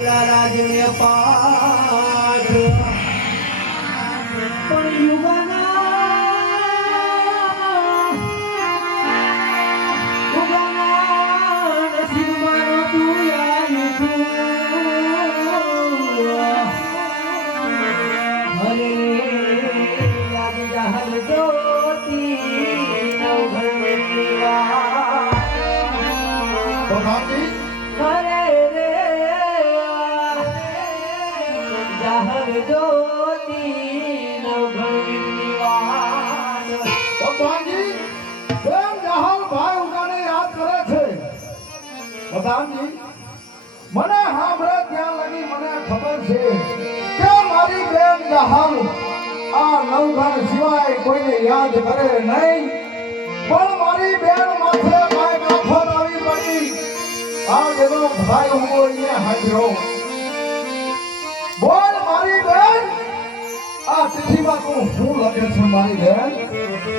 રાજને પાઠ પણ યુગાના નસીબમાં તું આવ્યું હરે યાદ જહલ જોતી નવઘરની વાત હરે રે જહલ જોતી નવઘરની વાત ભગવાનજી બેન જહાલ ભાઈ ઉગાને યાદ કરે છે. ભગવાનજી મને સાંભળે ત્યાં લગી મને ખબર છે કે મારી બેન જહાલ આ નવઘણ સિવાય કોઈને યાદ કરે નહીં, પણ મારી બેન માથે માય કાફર આવી પડી. આ જેનો ભાઈ ઉગો અહીંયા હાજરો બોલ મારી બેન, આ ચિઠ્ઠીમાં તું શું લખે છે મારી બેન?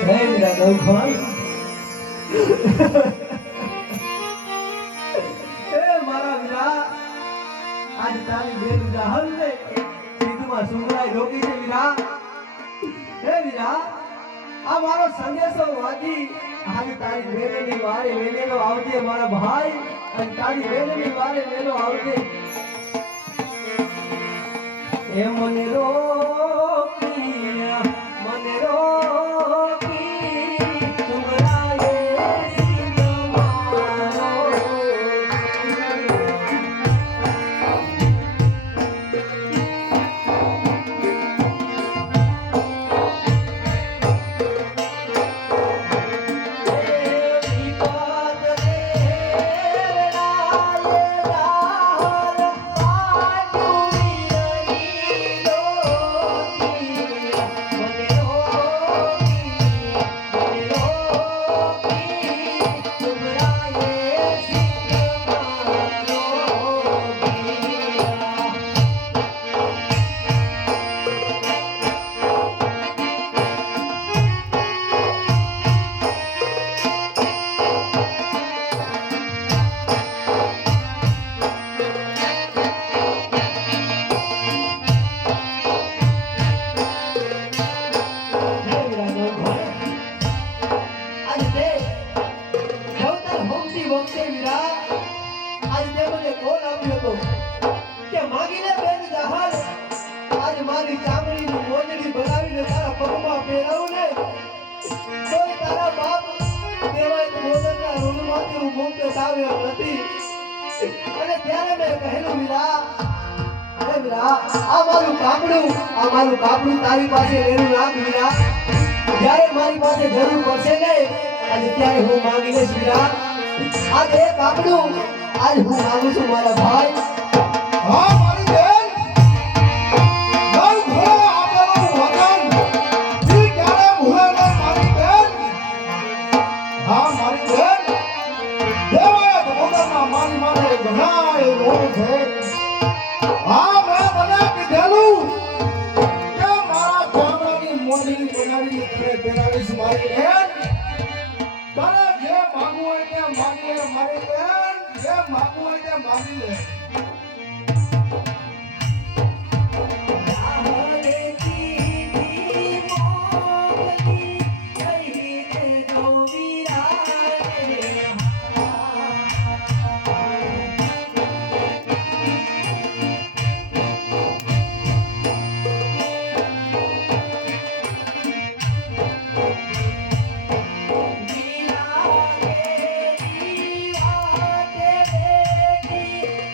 હે મેરા નવઘણ હે મારા વીરા, આજ તારી બેન જહલ ને સીધમાં સુંદરાઈ રોકી છે વીરા. હે વીરા, આ મારો સંદેશો વાજી આજે તારી બેનની વારે વેલેલો આવજે મારા ભાઈ, અને તારી બેનની વારે વેલો આવજે. એ મને રોકી સુંદરાએ અમારું કાપડું તારી પાસે લેવું નાખ વીરા. જ્યારે મારી પાસે જરૂર પડશે ને આજે ત્યારે હું માંગી લઈશ વીરા. આજે એ કાપડું આજ હું માંગુ છું મારા ભાઈ. હા મારી બેન, નવઘણ આપેલું વચન ઈ ક્યારે ભૂલે નહીં મારી બેન. હા મારી બેન, દેવાએ ભગવાનના મારી માથે ઘણાય રોગ છે. હા મેં મને કીધેલું કે મારા ચામડાની મોઢી બનાવી પહેરાવીશ મારી બેન. તારે જે માંગવું હોય તે માંગી લે મારી બેન, જે માંગવું હોય તે માંગી લે.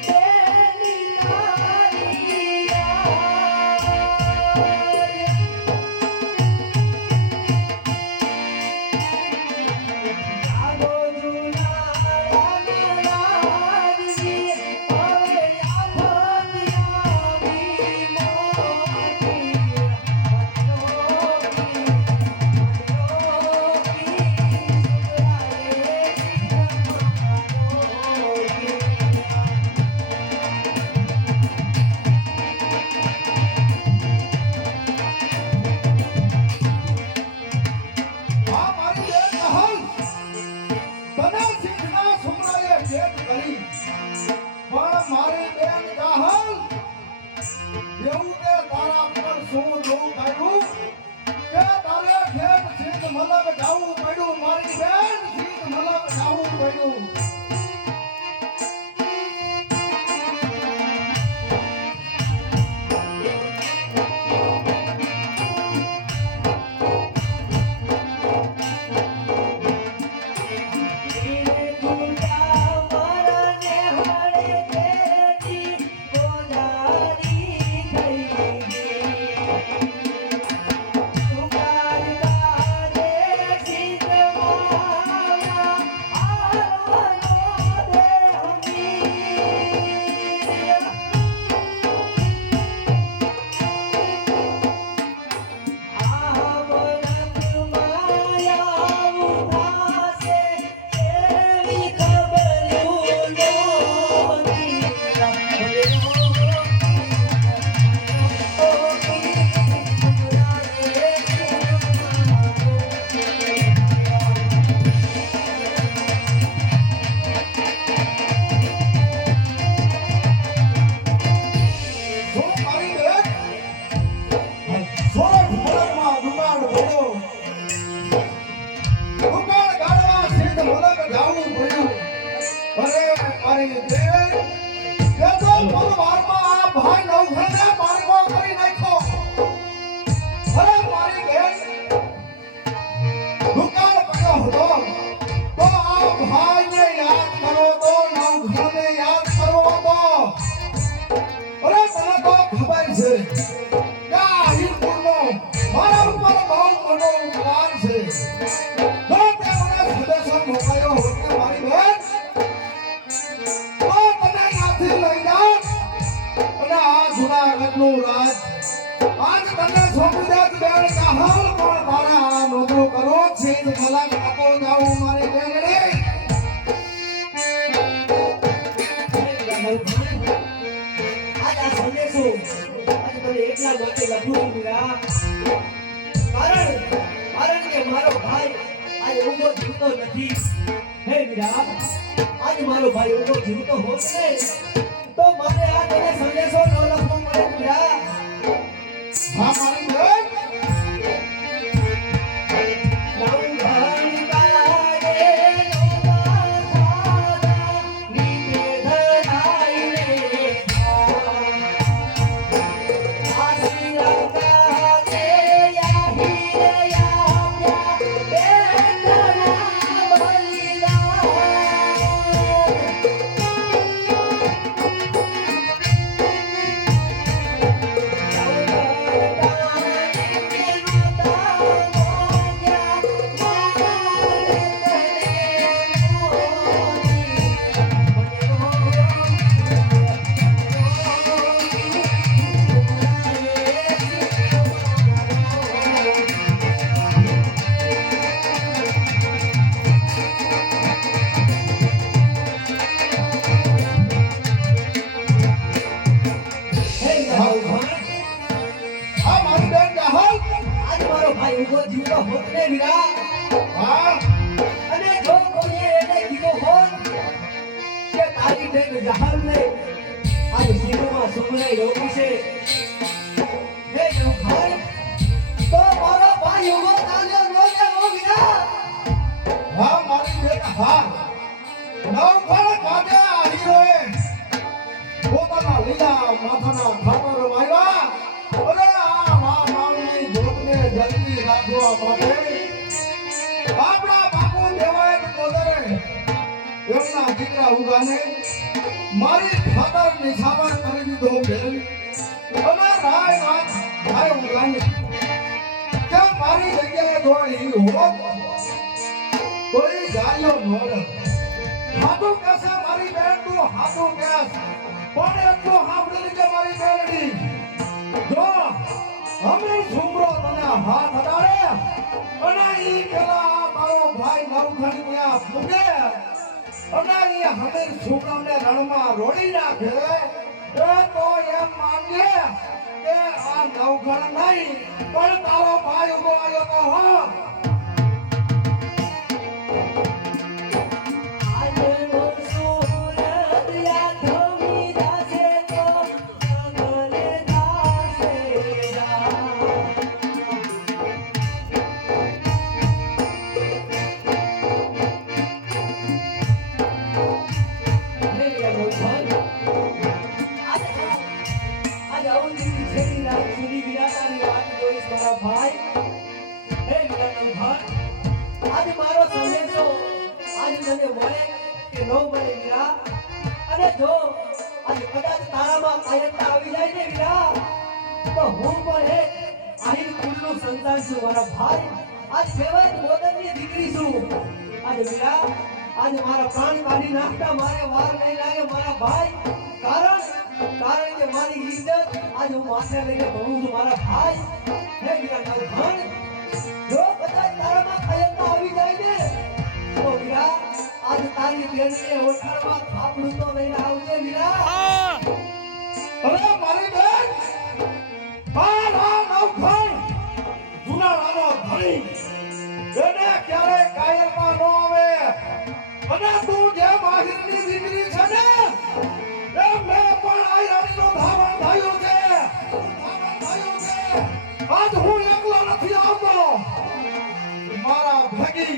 Yeah. છે કે આ હીરપુરનો મારા ઉપર બહુ મોટો ઉપકાર છે. જો તે મને સંદેશો મોકલ્યો હોત કે મારી બેન તો તને ત્યાંથી લઈ જાત અને આ જૂનાગઢનું રાજ આજ તને સોંપી દેત બેન. કાહલ પણ તારે આ નોકરો કરવો છે જ ભલા કાપો જાઉં મારી બેનડી. આજ આ સંદેશો આજ તને એટલા માટે લખું છું વીરા. કારણ કે મારો ભાઈ આજ ઊંઘો જીવતો નથી. હે વીરા, આજ મારો ભાઈ ઊંઘો જીવતો હોત ને તો મારે આ તને સંદેશો ન લખવો પડે વીરા. હા મારી બેન ઊંઘો જીવતો હોત ને વીરા. હા અને જો કોઈએ એને કીધું હોત કે તારી બેન જહાલને આજ જીવનમાં સુમરાઈ રોકી છે હે ભાઈ તો મારો ભાઈ ઊંઘો તાજો રોકે નો વીરા. હા મારી બેન હા નવખણ કાઢે આ હીરોએ પોતાના લીલા માથાના ખાતર વાવ્યા અરે આ મા માવની જોતને જલ્દી રાખવા માટે આપણા બાપુ દેવાય પોદરે એમના દીકરા ઉગાને મારી ખાતર નિશાવર કરી દીધો બેન. અને રાય વાત ભાઈ ઉગાને કે મારી જગ્યાએ જો ઈ હોત કોઈ ગાયો નોર હાથું કેસે મારી બેન તું હાથું કેસ પણ એટલું સાંભળી કે મારી બેનડી જો અમે છોકરો તને હાથ અડાડે અને ઈ પેલા તારો ભાઈ નવખંડ ત્યાં ફૂટે અને ઈ હમીર છોકરાને રણમાં રોડી નાખે એ તો એમ માનજે કે આ નવખંડ નહીં પણ તારો ભાઈ ઉભો આવ્યો તો હો. અને જો આજ કદાચ તારામાં કાયરતા આવી જાય ને વીરા તો હું પણ એક આહિર કુળનું સંતાન છું મારા ભાઈ. આજ કહેવાય મોદનની દીકરી છું. આજ વીરા આજ મારા પ્રાણ કાઢી નાખતા મારે વાર નહીં લાગે મારા ભાઈ. કારણ કે મારી ઇજ્જત આજ હું માથે લઈને ભરું છું મારા ભાઈ. હે વીરા નવખંડ જો કદાચ તારામાં કાયરતા આવી જાય ને તો વીરા આજ તારી બેનને ઓળખાણમાં થાપડું તો લઈને આવજે વીરા. અરે મારી બેન મારા નવખંડ જુનાળાનો ધણી એને ક્યારે કાયરમાં ન આવે અને તું જે માહિરની દીકરી છે ને એ મેં પણ આ રાણીનું ધાવણ થયું છે. આજ હું એકલો નથી આવતો મારા ભગી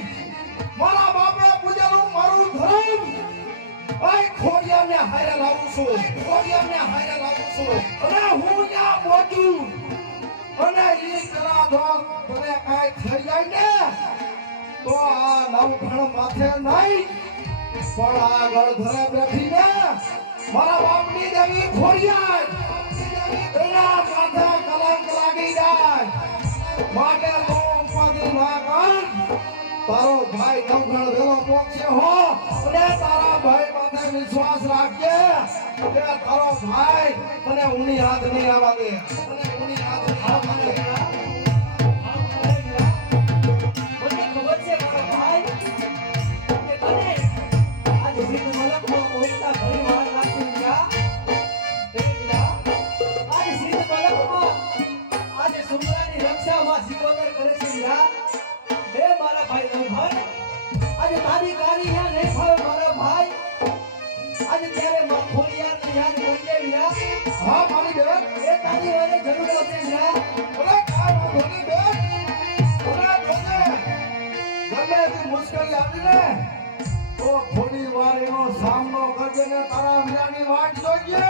મારા બાપે પૂજેલું મારું ધર્મ આ ખોડિયાને હારે લાવું છું અને હું ત્યાં પહોંચું અને ઈ કલા જો તને કાંઈ થઈ જાય ને તો આ નવખણ માથે નહીં પણ આગળ ઘરે બેઠીને મારા બાપની દેવી ખોડિયા એના માટે તો ઉપાધિ ના કર. તારો ભાઈ નવઘણ વેલો પહોંચશે હો અને તારા ભાઈ માથે વિશ્વાસ રાખજે કે તારો ભાઈ તને ઊની હાથ નહીં આવવા દે. તને ઊની હાથ નહીં આવવા દે. મને ખબર છે મારો ભાઈ કે તને આજે સિદ્ધ મલકમાં પહોંચતા ઘણી વાર લાગશે વીરા. હે વીરા, આજે સિદ્ધ મલકમાં આજે સુમરાની રક્ષામાં સિકોતર કરે છે વીરા. હે મારા ભાઈ નવઘણ, આજે તારી ગાડી યા નહીં ફાવે મારા ભાઈ. આજે ત્યારે માં ખોડિયારને યાદ કરજે વીરા. હા મારી બેન, એ તારી વારે જરૂર હશે વીરા. ભલે કાંઈ વાંધો નહીં બેન. ભલે જોજે. ગમે તે મુશ્કેલી આવી ને તો થોડી વાર એનો સામનો કરજે ને તારા વીરાની વાટ જોઈજે.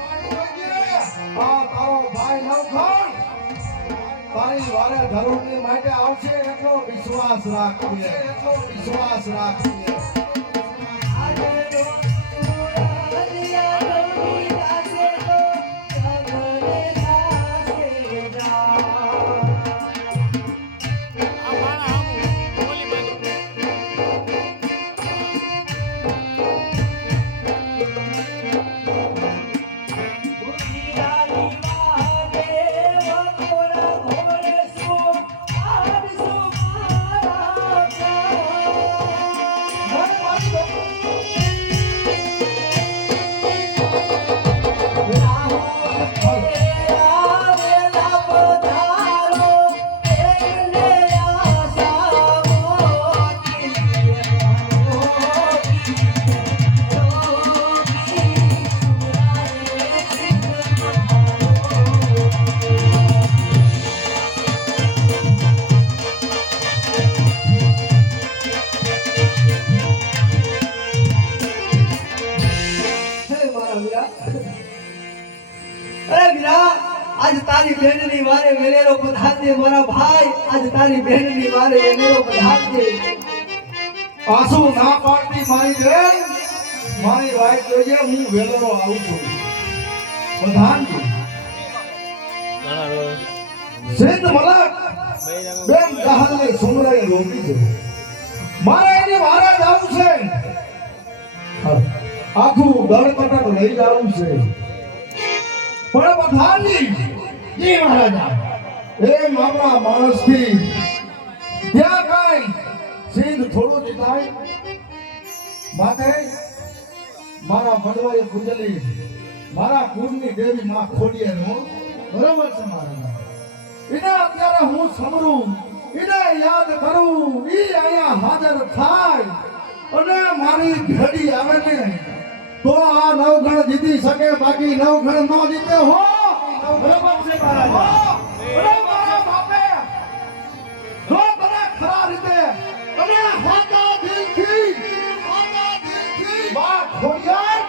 વાટ જોઈજે. હા તારો ભાઈ નવઘણ તારી વારે જરૂરની માટે આવશે એટલો વિશ્વાસ રાખજે. એટલો વિશ્વાસ રાખજે. આજે રોડિયા રોડી દાસે તો જગને દાસે જા. ગુજિયાની મહાદેવ કોરા ઘોડે સો આજ સો મારા પ્રાણ. મને મારી બેન અરે વીરા, આજ તારી બહેનની વારે વેલેરો પધારજે મારા ભાઈ. આજ તારી બહેનની વારે વેલેરો પધારજે. આંસુ ના પાડતી મારી બેન. મારી વાઈફ જોઈએ હું વેલરો આવું છું. પ્રધાનજી સિદ્ધ મલક બેન કહાને સુમરાએ રોકી છે. મારે એની વારે જવું છે. આખું દળકટક લઈ જવું છે. પણ પ્રધાનજી જી મહારાજા એમ આપણા માણસથી ત્યાં કાંઈ સિદ્ધ થોડું જ થાય. માટે મારા મડવાએ પૂજેલી મારા કુળની દેવી માં ખોડિયાર બરોબર છે મારા. એને અત્યારે હું સમરું, એને યાદ કરું, ઈ અહીંયા હાજર થાય અને મારી ઘડી આવે ને તો આ નવઘણ જીતી શકે, બાકી નવઘણ ન જીતે હો. બરોબર છે મહારાજ. અરે મારા બાપે જો તને ખરા રીતે અને હાથા દિલથી વાત ખોડિયાર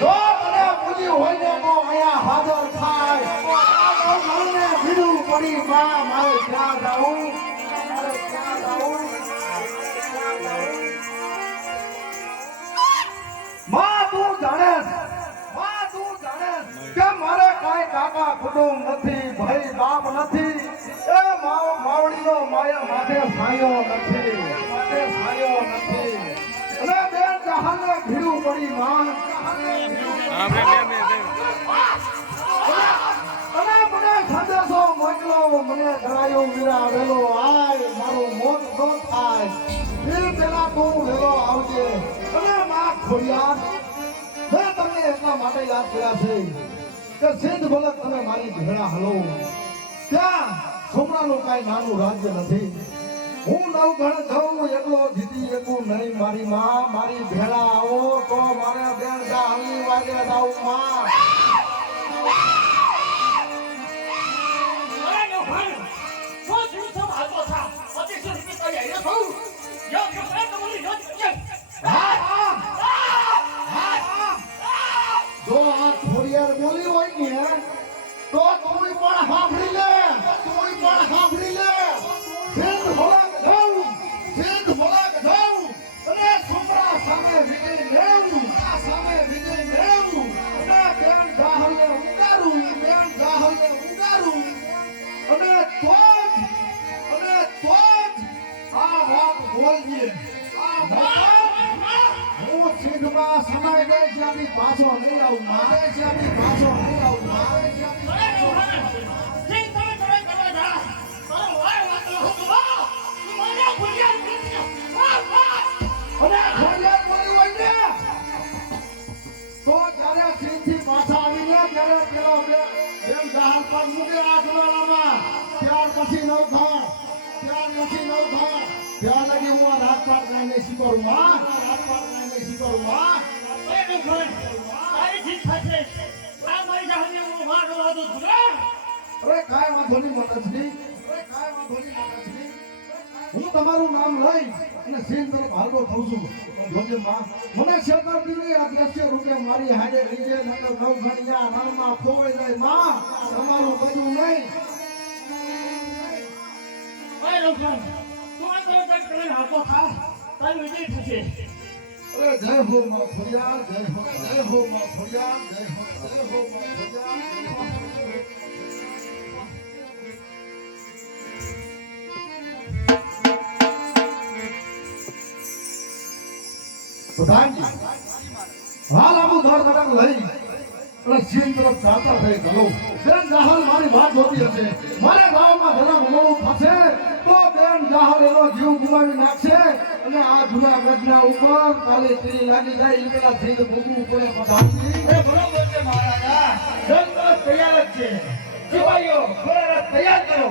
જો મને પૂજી હોય ને તો અહીંયા હાજર થાય. આ નવઘણને ભીડું પડી માં મારે ક્યાં જાઉં, મારે ક્યાં જાઉં. માં તું જાણે કે મારે કાંઈ કાકા કુટુંબ નથી, ભાઈ બાપ નથી. એ માવડીનો માયા માથે છાયો નથી, માથે છાયો નથી. અને બેન જહાને ભીડું પડી માં. અને મને સંદેશો મોકલો, મને ધરાયો વીરા વેલો આય, મારું મોત ન થાય એ પેલા તું વેલો આવજે. અને માં ખોડિયાર મેં તમને એટલા માટે યાદ કર્યા છે કે સિદ્ધ મલક તમે મારી ભેળા હલો. ત્યાં સોમરાનું કાંઈ નાનું રાજ્ય નથી. હું નવઘણ જાઉં એકલો જીતી શકું નહીં. મારી માં મારી ભેળા આવો તો મારે બેન ગાહની વાગે જાઉં માં. જો આ ખોડિયાર બોલી હોય ને તો તું પણ સાંભળી લે, તું પણ સાંભળી લે. સિદ્ધ મલક જાઉં, સિદ્ધ મલક જાઉં અને સુમરા સામે વિજય મેળવું, આ સામે વિજય મેળવું અને બેન ગાહલને ઉગારું, બેન ગાહલને ઉગારું અને તો બોલજે હું સિંધમાં સમાઈ ગઈ ત્યાંથી પાછો નહીં આવું મારે ત્યાંથી પાછો નહીં આવું મારે અને ખોડિયાર બોલી હોય ને તો જ્યારે સિંહથી પાછા આવી ગયા ત્યારે પેલો એમ જહાજ પર મૂકે આ જમાનામાં ત્યાર પછી નવ ખાણ ત્યાર પછી નવ ખાણ ત્યાં લગી હું આ રાજપાટ કાંઈ નહીં શીખવાડું માં રાજપાટ કાંઈ નહીં શીખવાડું માં અરે કાંઈ વાંધો નહીં મતલબની અરે કાંઈ વાંધો નહીં મતલબની હું તમારું નામ લઈ અને સિંહ તરફ હાલતો થઉં છું જોજે માં મને શેકર દીધી આ દ્રશ્ય રૂપે મારી હાડે લીજે નકર નવ ઘણિયા રણમાં ખોવાઈ જાય માં તમારું બધું નહીં અરે જય હો માં ફરિયાદ જય હો માં ફરિયાદ જય હો માં ફરિયાદ પ્રધાનજી હાલ આબુ દોડ કટક લઈ અને સિંહ તરફ ચાલતા થઈ ગયો બેન જહાલ મારી વાત જોતી હશે મારે ગામમાં જરા મોડું થશે તો બેન જહાલ એનો જીવ ગુમાવી નાખશે અને આ જુનાગઢના ઉપર કાલે તીરી લાગી જાય એ પેલા સિંહ ભોગવું પડે પ્રધાનજી એ બરોબર છે મહારાજા જંગ તૈયાર જ છે સિપાહીઓ ઘોડા તૈયાર કરો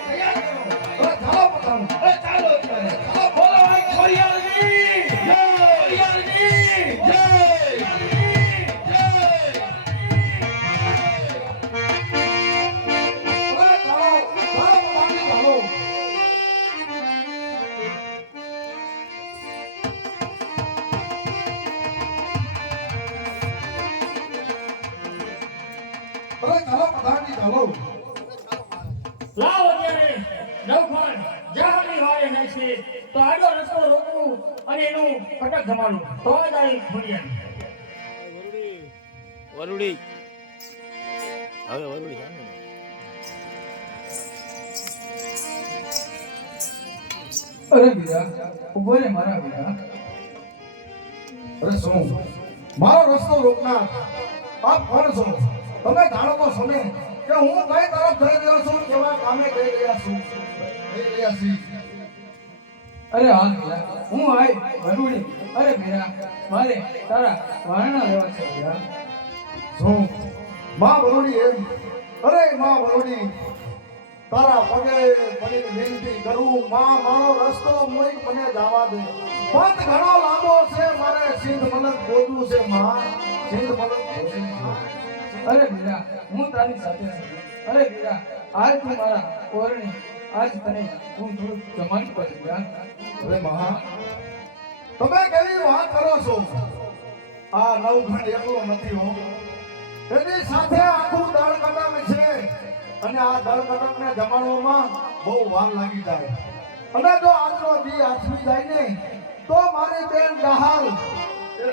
તૈયાર કરો ચાલો પ્રધાન ચાલો ચાલો બોલો ખોડિયારની જય ખોડિયારની જય લાવો ત્યારે નવખણ જહાની વાળે નાખશે તો આડો રસ્તો રોકવું અને એનું કટક જમાડું તો જ આવી ખોડિયાર વરુડી હવે વરુડી સામે અરે બીરા ઉભો રે મારા બીરા અરે શું મારો રસ્તો રોકનાર આપ કોણ છો તમે જાણો તો છો ને કે હું કઈ તરફ જઈ રહ્યો છું કેવા કામે જઈ રહ્યા છું અરે હાલ બીરા હું આય વરુડી અરે બીરા મારે તારા વારણા લેવા છે બીરા શું માં વરુડી એમ અરે માં વરુડી તારા પગે પડીને વિનંતી કરું માં મારો રસ્તો મોઈ મને જવા દે પંથ ઘણો લાંબો છે મારે સિંધ મલક બોલવું છે માં સિંધ મલક બોલવું છે અરે બીરા હું તારી સાથે છું અરે બીરા આજ તું મારા કોરણી આજ તને હું થોડું જમાડી પડે બીરા અરે મહા તમે કેવી વાત કરો છો આ નવઘણ એકલો નથી હો એની સાથે આખું દળ કદમ છે અને આ દળ કદમને જમાડવામાં બહુ વાર લાગી જાય અને જો આજનો દી આછમી જાય ને તો મારી બેન જહાલ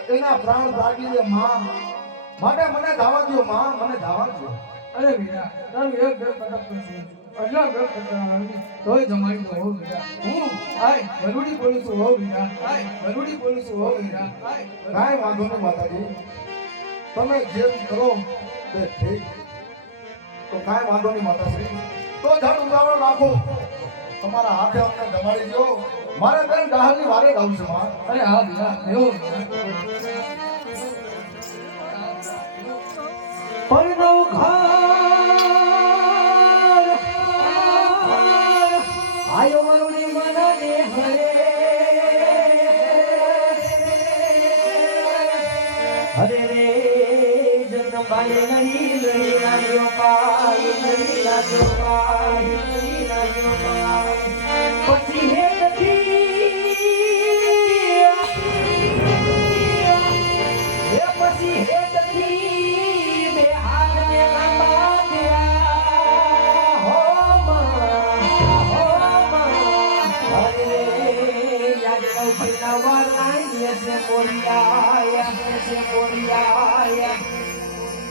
એના પ્રાણ જાગી દે માં માટે મને ધાવા દો માં મને ધાવા દો અરે બીરા તારું એક બે કટક કરશે અલ્લા બે કટક તોય જમાડી દો હો બીરા હું આય વરુડી બોલું છું હો બીરા આય વરુડી બોલું છું હો બીરા આય કાંઈ વાંધો નહીં માતાજી તમે જેમ કરો તે ઠીક તો કાંઈ વાંધો નહીં માતાશ્રી તો ધન ઉદાવળ રાખો તમારા હાથે અમને જમાડી દો મારે બેન ડહાલની વારે ગાવું છે માં અરે હા બીરા લેવો પરનો ખાર આયો વરુડી મને હરે હરે રે જન્મ બાલે નરી નરી નાજો પાય નરી નાજો પાય નરી નાજો પાય પછી હે નથી હે પછી હે નથી બે હાથ ને લાંબા દિયા હો માં હરે રે યાદ કૌશિકા વાલાઈ સે પોરિયા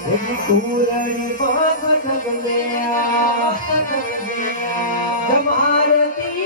એની કુરણી ભગત ગમ્યા જમારતી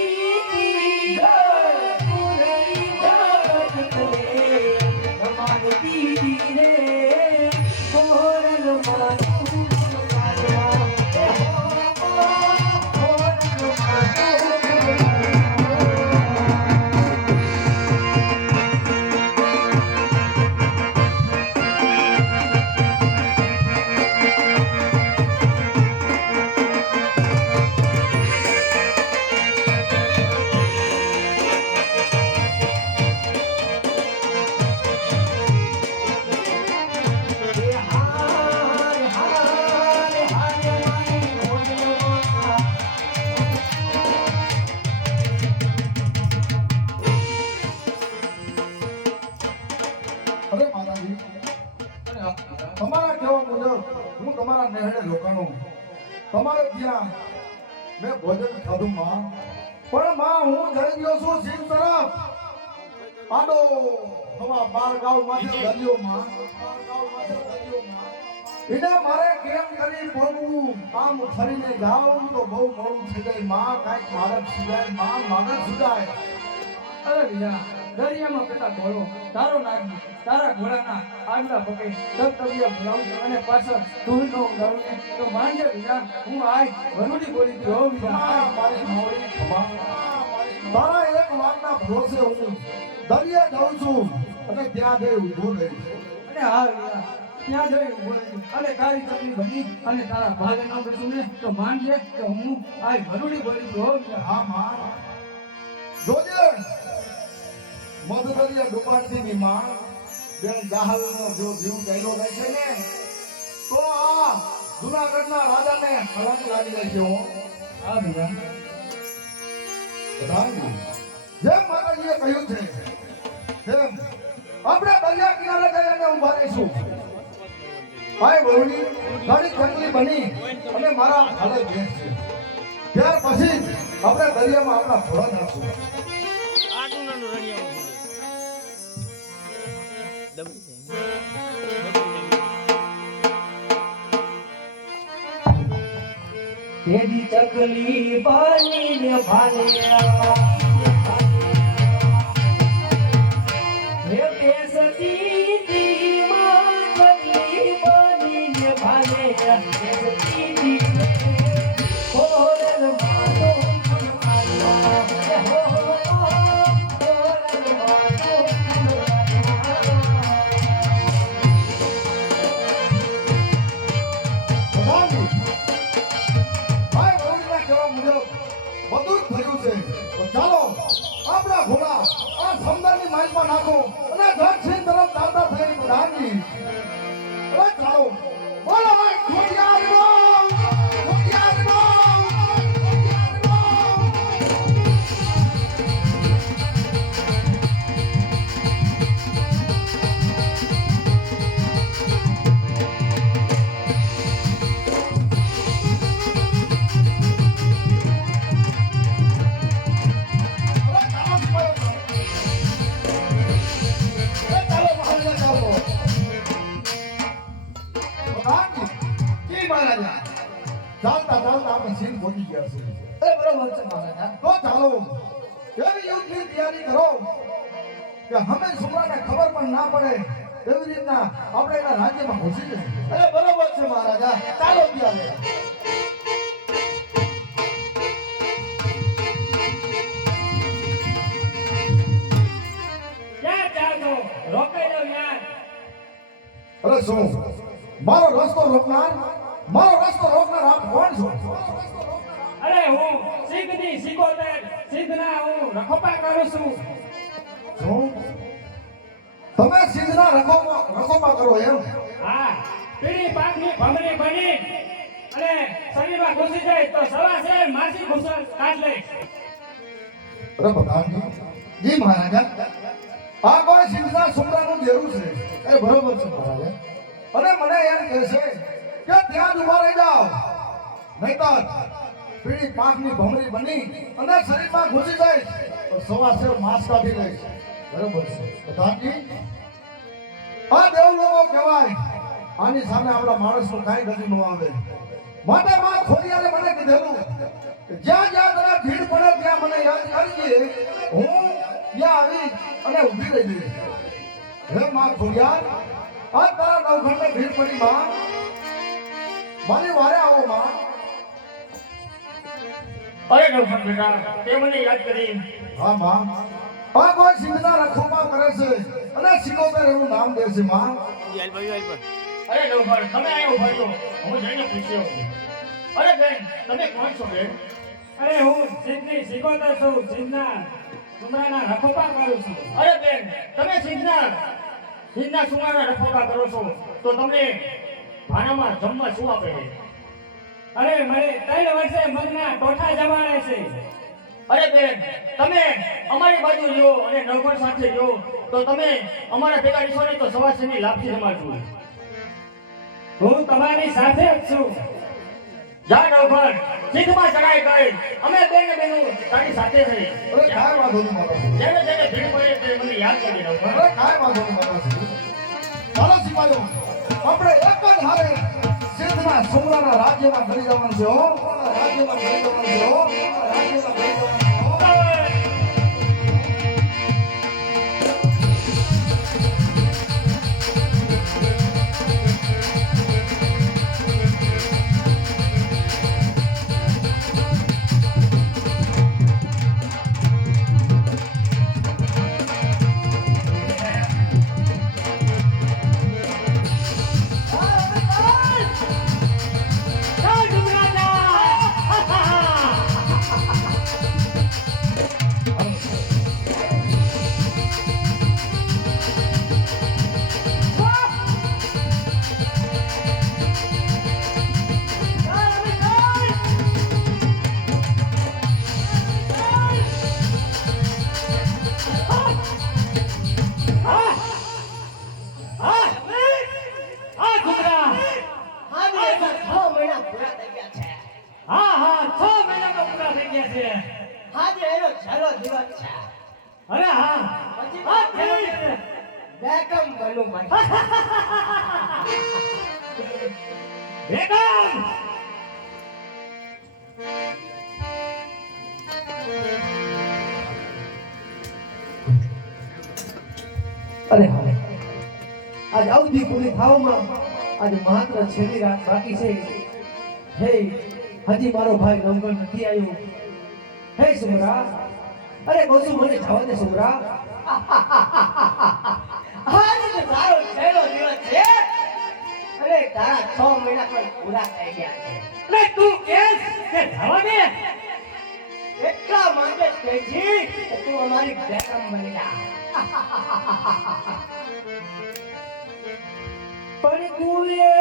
તમારા નહેડે રોકાણું તમારે ત્યાં મેં ભોજન ખાધું માં પણ માં હું જઈ ગયો છું સિંહ તરફ આડો હવા બાર ગાઉ માંથી દરિયો માં એને મારે કેમ કરી બોલવું આમ ફરીને જાઉં તો બહુ મોડું થઈ જાય માં કાંઈક મારક સુધાય માં માગર સુધાય અરે વિરા દરિયામાં પેલા ઘોડો તારો નાગી તારા ઘોડાના આગલા પગે તબતબિયા ભરાવું અને પાછળ ધૂળનો ઉડાડું તો માંગે વિરા હું આય વનુડી બોલી ગયો વિરા મારી મોડી ખમા તારા એક વાતના ભરોસે હું દરિયા જાઉં છું અને ત્યાં જઈ ઊભો રહીશ અને હા વિરા ત્યાં જઈ ઉભો રહ્યો અને તારી ચકલી બની અને તારા ભાગે ન બેસું ને તો માનજે કે હું આય વનુડી બોલી ગયો વિરા હા માં જોજે મધુકરિયા ડુબાડતી ની માં બેન જાહલનો જો જીવ ગયેલો રહે છે ને તો આ જુનાગઢના રાજાને કલંક લાગી જાય છે હો હા વિરા બધાને જેમ માતાજીએ કહ્યું છે તેમ આપણે દરિયા કિનારે જઈને ઊભા રહીશું ભાઈ બહુની ઘણી ચકલી બની અને મારા હાલે બેસ છે ત્યાર પછી આપણે દરિયામાં આપણા ઘોડા નાખશું આટલું નાનું રણિયામાં દબી તેદી ચકલી બની ને ભાલ્યા હે બેસતી દી માં ચકલી બની ને ભાલ્યા બેસતી દી હોરલ માતો મારવા હો હોરલ માતો બધું થયું છે તો ચાલો આપણા ઘોડા આ સમુદ્રની માઇલમાં નાખો અને દક્ષિણ તરફ ચાલતા થઈ પ્રધાનજી અરે ચાલો બોલો ભાઈ ખોડિયારનો ખોડિયારનો ચાલતા ચાલતા આપણે સીન પહોંચી ગયા છે બરોબર છે મહારાજા તો ચાલો એવી યુદ્ધની તૈયારી કરો કે હમે સુમરાને ખબર પણ ના પડે એવી રીતના આપણે એના રાજ્યમાં ઘૂસી જઈએ બરોબર છે મહારાજા ચાલો ત્યારે ક્યાં ચાલતો રોકાઈ જાવ યાર અરે શું મારો રસ્તો રોકનાર આપ કોણ છો અરે હું સિદ્ધની સિકોતર સિદ્ધના હું રખોપા કરું છું શું તમે સિંધના રખોપા કરો એમ હા પીળી પાકની ભમરી બની અને શરીરમાં ઘૂસી જાય તો સવા શેર માસી ઘૂસણ કાઢ લે અરે પ્રધાનજી જી મહારાજા આ કોઈ સિંધના સુમરાનું દેરું છે અરે બરોબર છે મહારાજા અને મને એમ કહે છે કે ત્યાં જ ઉભા રહી જાઓ નહીતર પીળી પાંખની ભમરી બની અને શરીરમાં ઘૂસી જાય તો સવા શેર માંસ કાઢી લઈશ બરોબર છે પ્રધાનજી આ દેવ લોકો કહેવાય આની સામે આપણા માણસનું કાંઈ ગતિ ન આવે માટે માં ખોડિયારે મને કીધેલું કે જ્યાં જ્યાં તને ભીડ પડે ત્યાં મને યાદ કરજે હું ત્યાં આવી અને ઊભી રહી જઈશ હે માં ખોડિયાર આ તારા નવખંડને ભીડ પડી માં મારી વારે આવો માં અરે નવખંડ બેટા તે મને યાદ કરી હા માં આ કોઈ સિંહના રખોપા કરે છે અને સિકોતર એવું નામ દે છે માં હાલ ભાઈ હાલ પર અરે નવખંડ તમે આવ્યો ભર્યો હું જઈને પૂછ્યો અરે બેન તમે કોણ છો બેન અરે હું સિદ્ધની સિકોતર છું સિદ્ધના સુમરાના રખોપા કરું છું અરે બેન તમે સિદ્ધના સુમરાના રખોપા કરો છો તો તમને ભાણામાં જમવા શું આપે અરે મારે 3 વર્ષે મગના ટોઠા જવાના છે અરે બેન તમે અમારી બાજુ જો અને નવખંડ સાથે જો તો તમે અમારા ભેગા રીસો ને તો સવાસની લાભથી જમાડજો હું તમારી સાથે જ છું. જા ડોફર સિદ્ધમાં ચડાઈ કરી અમે બેન બેનો તારી સાથે થઈ. અરે કાંઈ વાંધો નહીં માતાજી. જેને જેને ભીડ પડે તે મને યાદ કરી ડોફર. અરે કાંઈ વાંધો નહીં માતાજી. ચાલો સિપાહીઓ, આપણે એક જ હારે સિદ્ધના સુમરાના રાજ્યમાં કરી જવાનું છે હો. રાજ્યમાં કરી જવાનું છે હો. રાજ્યમાં કરી જવાનું છે હો. અરે હા બેકમ બનું ભાઈ બેગમ અરે હવે આજ અવધિ પૂરી થવામાં આજે માત્ર છેલ્લી રાત બાકી છે. હે હજી મારો ભાઈ નવગણ નથી આવ્યો. હે સુમરા, અરે કહું છું મને જવા દે સુમરા. આજે તો તારો છેલ્લો દિવસ છે. અરે તારા 6 મહિના પણ પૂરા થઈ ગયા છે. અરે તું કેસ કે જવા દે. એટલા માટે તેજી કે તું અમારી બેગમ બની જા. પણ ગુએ